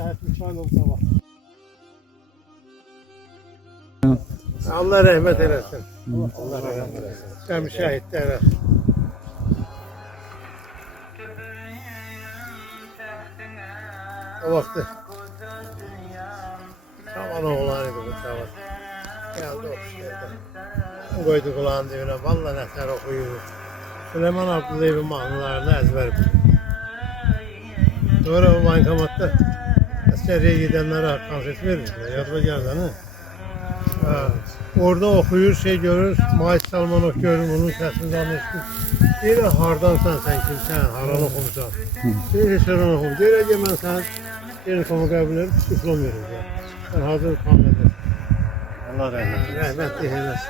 Şəhid Mikhailov sabah. Allah rəhmət eləsin. Allah rəhmət eləsin. Cəm şəhidlərə. O vaxtı Şaban oğlan idi bu Şaban. Geldi oxşayırdı. Qoydu qulağın dibinə. Valla nəsər oxuyurdu. Süleyman Abdüleyevin mahnılarını əzbər bildi. Sonra o bankomatda əskəriyə gedənlərə konfet verirdi. Yadıma gəldi, ha? Orada oxuyur, şey görür, Mahit Salmanov görür, onun səsini danışır. Deyir, hardansan sən kimsən, haran oxumsan? Deyir, heç haran oxum. Deyir, ki, mən sən telefonu qəbul edib, diplom verir. Sən hazır tam edir. Allah rəhmət eylesin. Rəhmət eylesin.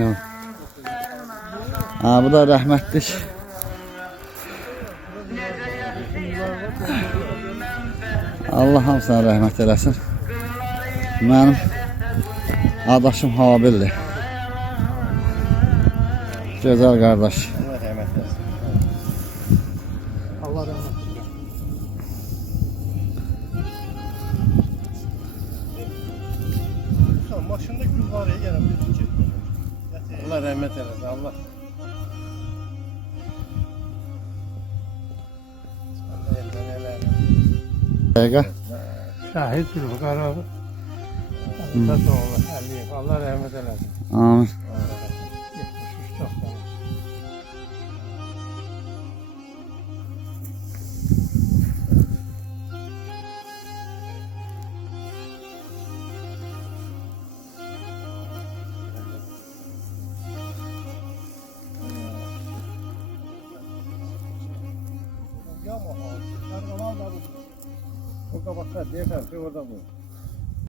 Yok. Bu da rəhmətlik. Allah hamısına rəhmət eləsin. Mənim adaşım Habildir. Gözəl qardaş. Allah rəhmət eləsin. Allah rəhmət eləsin. Maşında gül var ya, gələm bir ki. Allah rəhmət eləsin, Allah. Dəqiqə. Şahid Zülfüqarov. Allah rəhmət eləsin. Amin. 73 90. O kabaklar diye orada bu.